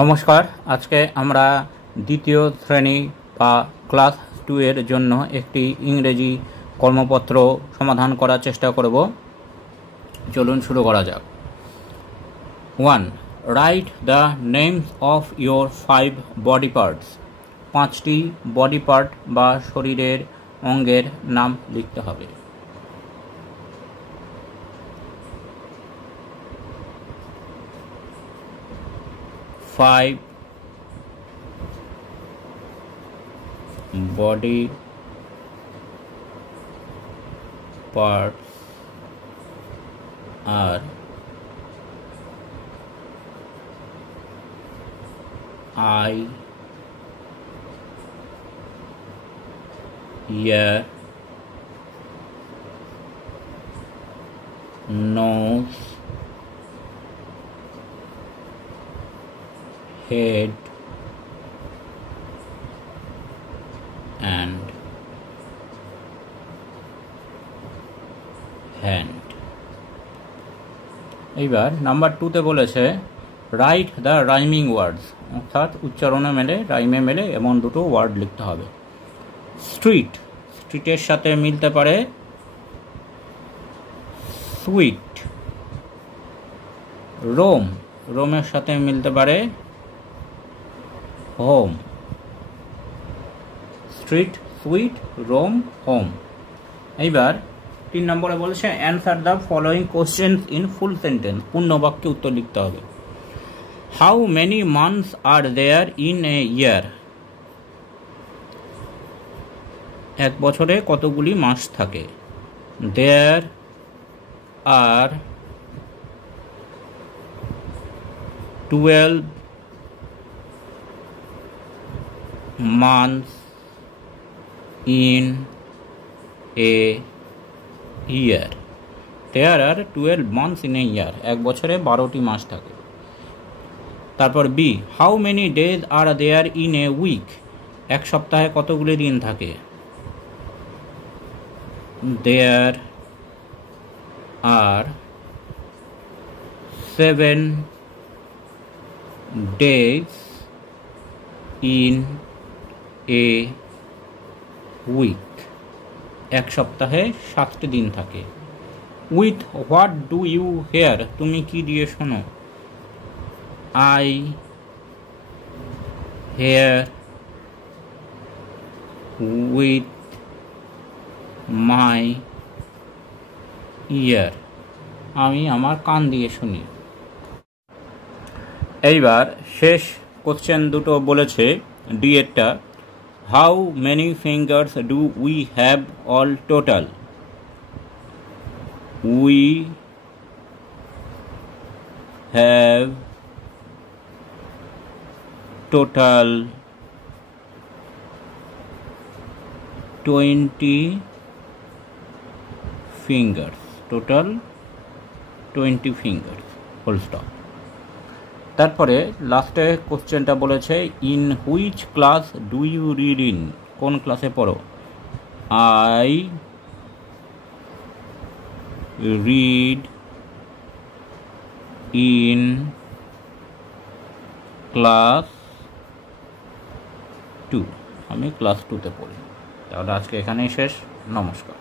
নমস্কার। আজকে আমরা দ্বিতীয় শ্রেণী বা ক্লাস 2 এর জন্য একটি ইংরেজি কর্মপত্র সমাধান করার চেষ্টা করব। চলুন শুরু করা যাক। 1. Write the names of your 5 body parts. 5টি বডি পার্ট বা শরীরের অঙ্গের নাম লিখতে হবে। Five body parts are eye, ear, nose, head and hand. এইবার নাম্বার 2তে বলেছে রাইট দ্য রাইমিং ওয়ার্ডস, অর্থাৎ উচ্চারণে মেলে, রাইমে মেলে এমন দুটো ওয়ার্ড লিখতে হবে। স্ট্রিট, স্ট্রিটের সাথে মিলতে পারে সুইট। রোম, রোমের সাথে মিলতে পারে home. Street, sweet, roam, home. এইবার 3 নম্বরে বলেছে answer the following questions in full sentence, পূর্ণ বাক্যে উত্তর লিখতে হবে। How many months are there in a year, এক বছরে কতগুলি মাস থাকে। দেয়ার আর 12 months in a year. There are 12 months in a year. এক বছরে 12টি মাস থাকে। তারপর B, how many days are there in a week, এক সপ্তাহে কতগুলি দিন থাকে। দেয়ার আর 7 days in a week, এক সপ্তাহে 7টি দিন থাকে। With what do you hear, তুমি কি দিয়ে শোনো। I hear with my ear, আমি আমার কান দিয়ে শুনি। এইবার শেষ কোশ্চেন দুটো বলেছে ডি এরটা, how many fingers do we have all total. We have total 20 fingers, total 20 fingers, full stop. তারপরে লাস্টে কোশ্চেনটা বলেছে in which class do you read in, কোন ক্লাসে পড়ো। আই রিড ইন ক্লাস 2, আমি ক্লাস 2তে পড়ি। তাহলে আজকে এখানেই শেষ। নমস্কার।